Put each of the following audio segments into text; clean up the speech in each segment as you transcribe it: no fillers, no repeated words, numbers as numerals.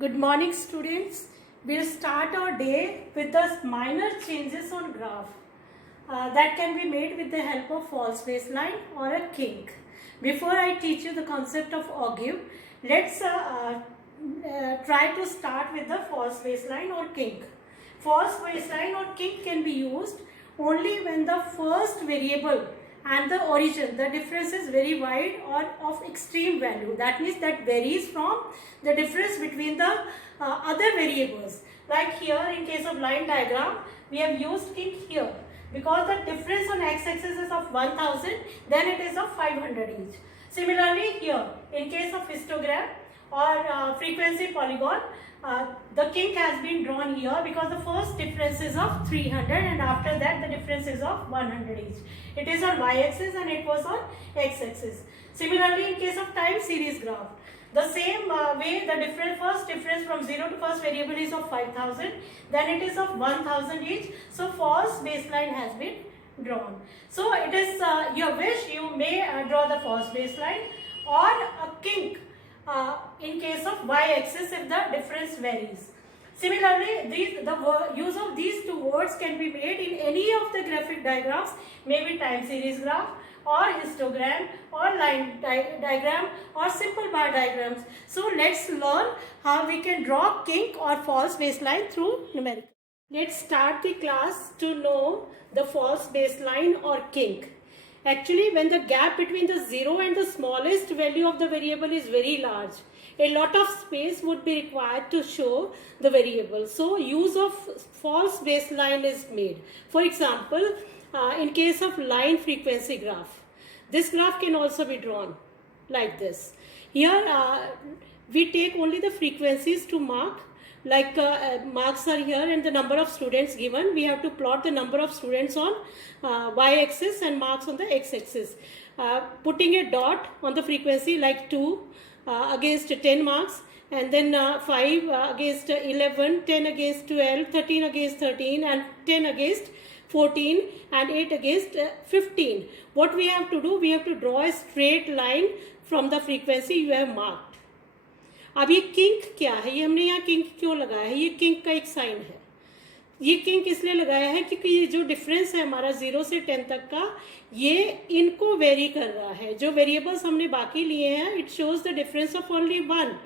Good morning, students. We'll start our day with the minor changes on graph that can be made with the help of false baseline or a kink. Before I teach you the concept of ogive, let's try to start with the false baseline or kink. False baseline or kink can be used only when the first variable and the origin, the difference is very wide or of extreme value. That means that varies from the difference between the other variables. Like here in case of line diagram, we have used kink here because the difference on x-axis is of 1000, then it is of 500 each. Similarly here in case of histogram or frequency polygon, the kink has been drawn here because the first difference is of 300 and after that the difference is of 100 each. It is on y-axis and it was on x-axis. Similarly in case of time series graph, the same way the first difference from 0 to first variable is of 5000, then it is of 1000 each. So false baseline has been drawn. So it is your wish, you may draw the false baseline or a kink in case of y-axis if the difference varies. Similarly, the use of these two words can be made in any of the graphic diagrams, maybe time series graph or histogram or line diagram or simple bar diagrams. So let's learn how we can draw kink or false baseline through numerical. Let's start the class to know the false baseline or kink. Actually, when the gap between the 0 and the smallest value of the variable is very large, a lot of space would be required to show the variable. So, use of false baseline is made. For example, in case of line frequency graph, this graph can also be drawn like this. Here, we take only the frequencies to mark. Like marks are here and the number of students given. We have to plot the number of students on y-axis and marks on the x-axis. Putting a dot on the frequency like 2 against 10 marks and then 5 against 11, 10 against 12, 13 against 13 and 10 against 14 and 8 against 15. What we have to do? We have to draw a straight line from the frequency you have marked. अब ये kink क्या है, ये हमने यहाँ kink क्यों लगाया है? ये किंक का एक साइन है. ये किंक इसलिए लगाया है क्योंकि ये जो डिफरेंस है हमारा 0 से 10 तक का, ये इनको वेरी कर रहा है. जो वेरिएबल्स हमने बाकी लिए हैं, it shows the difference of only 1.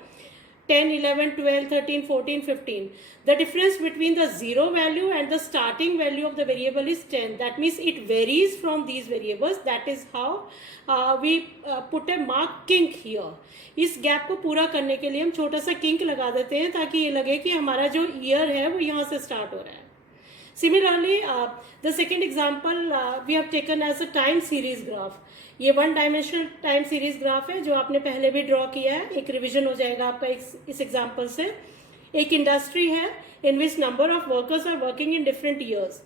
10, 11, 12, 13, 14, 15. The difference between the 0 value and the starting value of the variable is 10. That means it varies from these variables. That is how we put a mark kink here. इस gap को पूरा करने के लिए हम छोटा सा kink लगा देते हैं ताकि ये लगे कि हमारा जो ईयर है वो यहाँ से स्टार्ट हो रहा है. Similarly, the second example we have taken as a time series graph. ये one dimensional time series graph है जो आपने पहले भी ड्रॉ किया है. एक रिवीजन हो जाएगा आपका इस एग्जांपल से. एक इंडस्ट्री है in which number of workers are working in different years.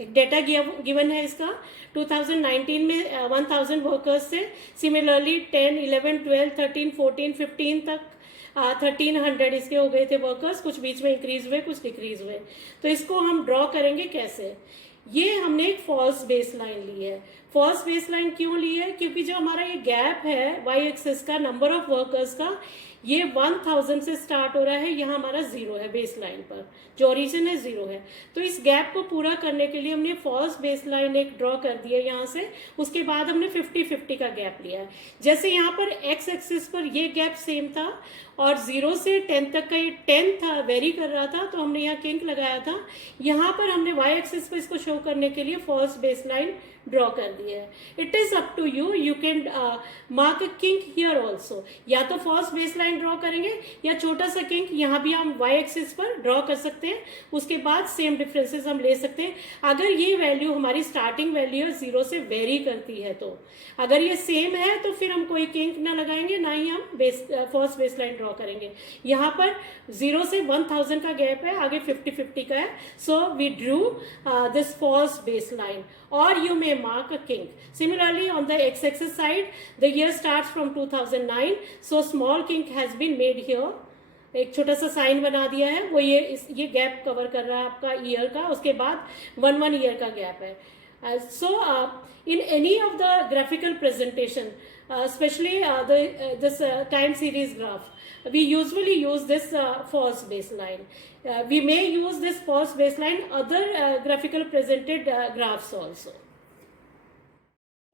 एक डेटा गिवन है इसका. 2019 में 1000 वर्कर्स थे. सिमिलरली 10, 11, 12, 13, 14, 15 तक 1300 इसके हो गए थे वर्कर्स. कुछ बीच में इंक्रीज हुए, कुछ डिक्रीज हुए. तो इसको हम ड्रॉ करेंगे कैसे? ये हमने एक फॉल्स बेसलाइन ली है. फॉल्स बेसलाइन क्यों ली है? क्योंकि जो हमारा ये गैप है वाई एक्सिस का, नंबर ऑफ वर्कर्स का, ये 1000 से स्टार्ट हो रहा है. यहाँ हमारा 0 है बेसलाइन पर, जो ओरिजिन है 0 है. तो इस गैप को पूरा करने के लिए हमने फॉल्स बेसलाइन एक ड्रॉ कर दी है यहाँ से. उसके बाद हमने 50-50 का गैप लिया है. जैसे यहाँ पर एक्स एक्सिस पर ये गैप सेम था और 0 से 10 तक का ये 10 था, वेरी कर रहा था, तो हमने यहाँ किंक लगाया था. यहाँ पर हमने वाई एक्सिस पर इसको शो करने के लिए फॉल्स बेसलाइन ड्रॉ कर दी है. It is up to you. You can mark a kink here also. या तो फॉल्स बेसलाइन ड्रॉ करेंगे या छोटा सा किंक यहाँ भी हम वाई एक्सिस पर ड्रॉ कर सकते हैं. उसके बाद सेम डिफरेंसेस हम ले सकते हैं. अगर ये वैल्यू हमारी स्टार्टिंग वैल्यू 0 से वेरी करती है, तो अगर ये सेम है तो फिर हम कोई किंक ना लगाएंगे, ना ही हम फॉल्स बेसलाइन ड्रॉ करेंगे. यहाँ पर 0 से 1000 का गैप है, आगे 50-50 का है. So we drew this false baseline और you may mark a kink. Similarly, on the x-axis side, the year starts from 2009. So small kink has been made here. एक छोटा सा साइन बना दिया है. वो ये गैप कवर कर रहा है आपका ईयर का. उसके बाद 1 ईयर का गैप है. So in any of the graphical presentation, especially this time series graph. We usually use this false baseline. We may use this false baseline other graphical presented graphs also.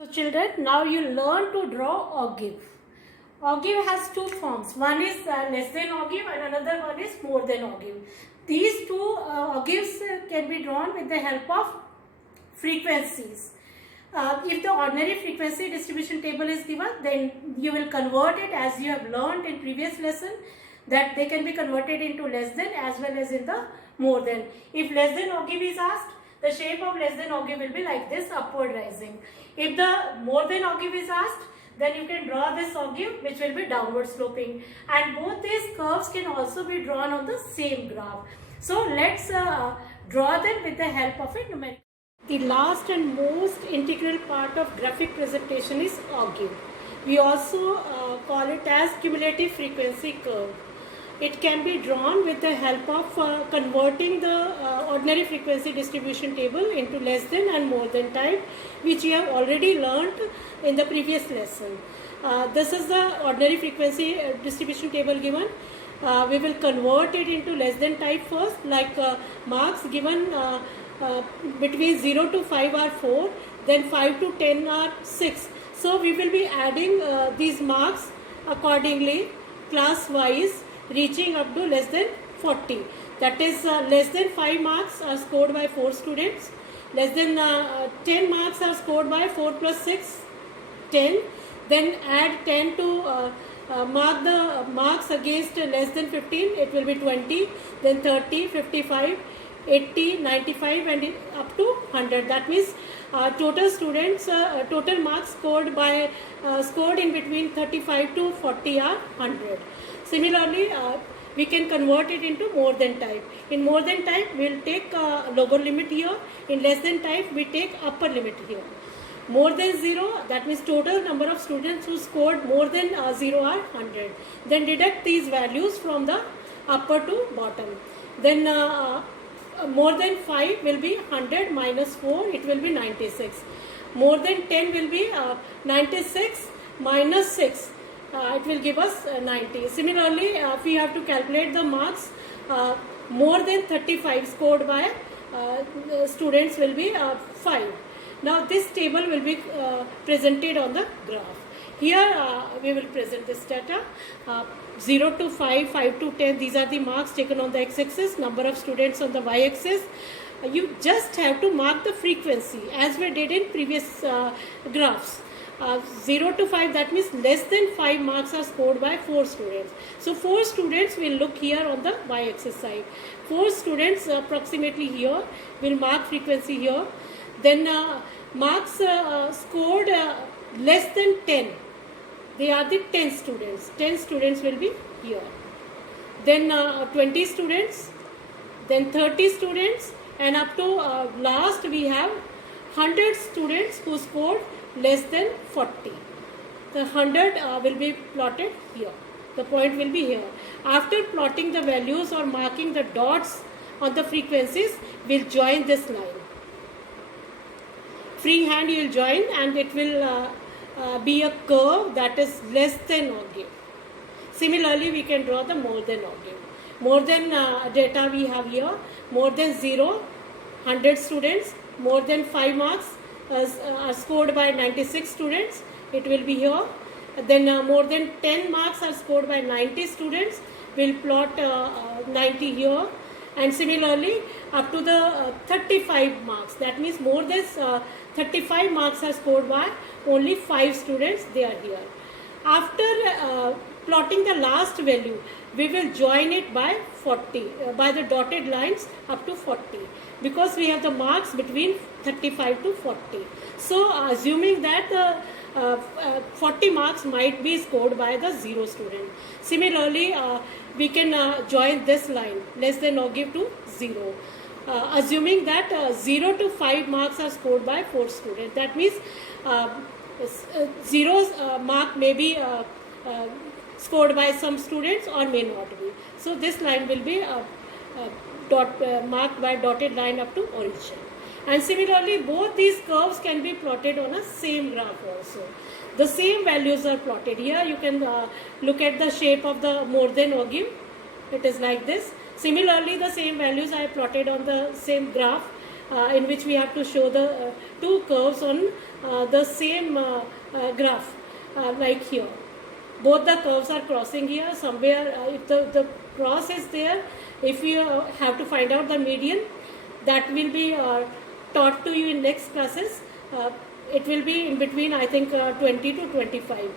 So children, now you learn to draw ogive. Ogive has two forms. One is less than ogive and another one is more than ogive. These two ogives can be drawn with the help of frequencies. If the ordinary frequency distribution table is given, then you will convert it as you have learned in previous lesson, that they can be converted into less than as well as in the more than. If less than ogive is asked, the shape of less than ogive will be like this, upward rising. If the more than ogive is asked, then you can draw this ogive which will be downward sloping, and both these curves can also be drawn on the same graph. So let's draw them with the help of a numerical. The last and most integral part of graphic presentation is ogive. We also call it as cumulative frequency curve. It can be drawn with the help of converting the ordinary frequency distribution table into less than and more than type, which you have already learnt in the previous lesson. This is the ordinary frequency distribution table given. We will convert it into less than type first, like marks given between 0 to 5 are 4, then 5 to 10 are 6. So we will be adding these marks accordingly, class wise, reaching up to less than 40. That is less than 5 marks are scored by 4 students, less than 10 marks are scored by 4 plus 6, 10. Then add 10 to mark the marks against less than 15, it will be 20, then 30, 55, 80, 95 and up to 100. That means total students, total marks scored in between 35 to 40 are 100. Similarly, we can convert it into more than type. In more than type, we will take lower limit here. In less than type, we take upper limit here. More than 0, that means total number of students who scored more than 0 are 100. Then deduct these values from the upper to bottom. Then more than 5 will be 100 minus 4, it will be 96. More than 10 will be 96 minus 6. It will give us 90. Similarly, if we have to calculate the marks, more than 35 scored by students will be 5. Now this table will be presented on the graph. Here we will present this data. 0 to 5, 5 to 10, these are the marks taken on the x-axis, number of students on the y-axis. You just have to mark the frequency as we did in previous graphs. 0 to 5, that means less than 5 marks are scored by 4 students. So 4 students will look here on the y-axis side. 4 students approximately here will mark frequency here. Then marks scored less than 10. They are the 10 students. 10 students will be here. Then 20 students, then 30 students, and up to last we have 100 students who scored less than 40. The 100 will be plotted here. The point will be here. After plotting the values or marking the dots on the frequencies, we'll join this line. Free hand you will join, and it will be a curve that is less than ogive. Similarly, we can draw the more than ogive. More than data we have here. More than 0, 100 students. More than 5 marks are scored by 96 students. It will be here. Then more than 10 marks are scored by 90 students. We'll plot 90 here. And similarly, up to the 35 marks. That means more than 35 marks are scored by only 5 students. They are here. After plotting the last value, we will join it by 40, by the dotted lines up to 40, because we have the marks between 35 to 40. So assuming that the 40 marks might be scored by the 0 student. Similarly, we can join this line, less than ogive to 0. Assuming that 0 to 5 marks are scored by 4 students. That means 0's mark may be scored by some students or may not be. So this line will be marked by dotted line up to origin. And similarly, both these curves can be plotted on a same graph also. The same values are plotted. Here you can look at the shape of the more than ogive. It is like this. Similarly, the same values I plotted on the same graph in which we have to show the two curves on the same graph, like here. Both the curves are crossing here. Somewhere, if the cross is there, if you have to find out the median, that will be taught to you in next classes. It will be in between, I think, 20 to 25.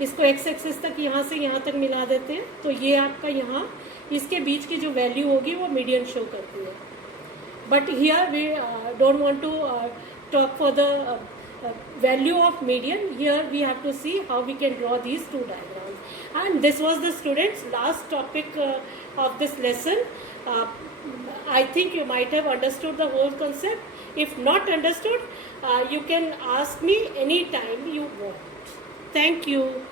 इसको x axis तक यहाँ से यहाँ तक मिला देते हैं, तो ये आपका यहाँ इसके बीच की जो वैल्यू होगी वो मीडियन शो करती है. But here we don't want to talk for the value of median. Here we have to see how we can draw these two diagrams. And this was the students' last topic of this lesson. I think you might have understood the whole concept. If not understood, you can ask me anytime you want. Thank you.